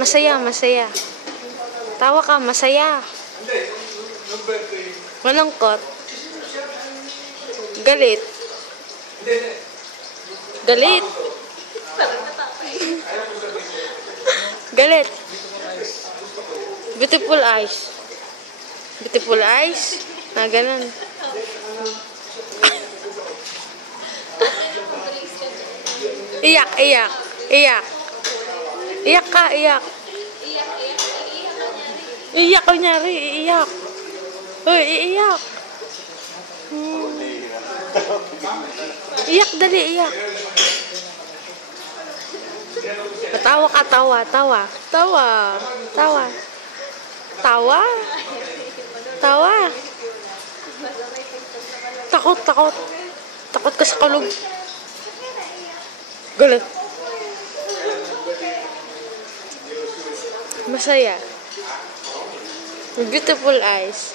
Masaya, masaya. Tawa ka, masaya. Malungkot. Galit. Galit. Galit. Beautiful eyes. Beautiful eyes. Na ganun. Iyak, iyak. Iyak. Iyak ka, iyak. Iyak, kunyari, iyak. Uy, iiyak. Iyak, dali, iyak. Tawa ka, tawa, tawa. Tawa, tawa. Tawa. Tawa. Takot, takot. Takot ka sa kulog. Galit. Masaya. Beautiful eyes.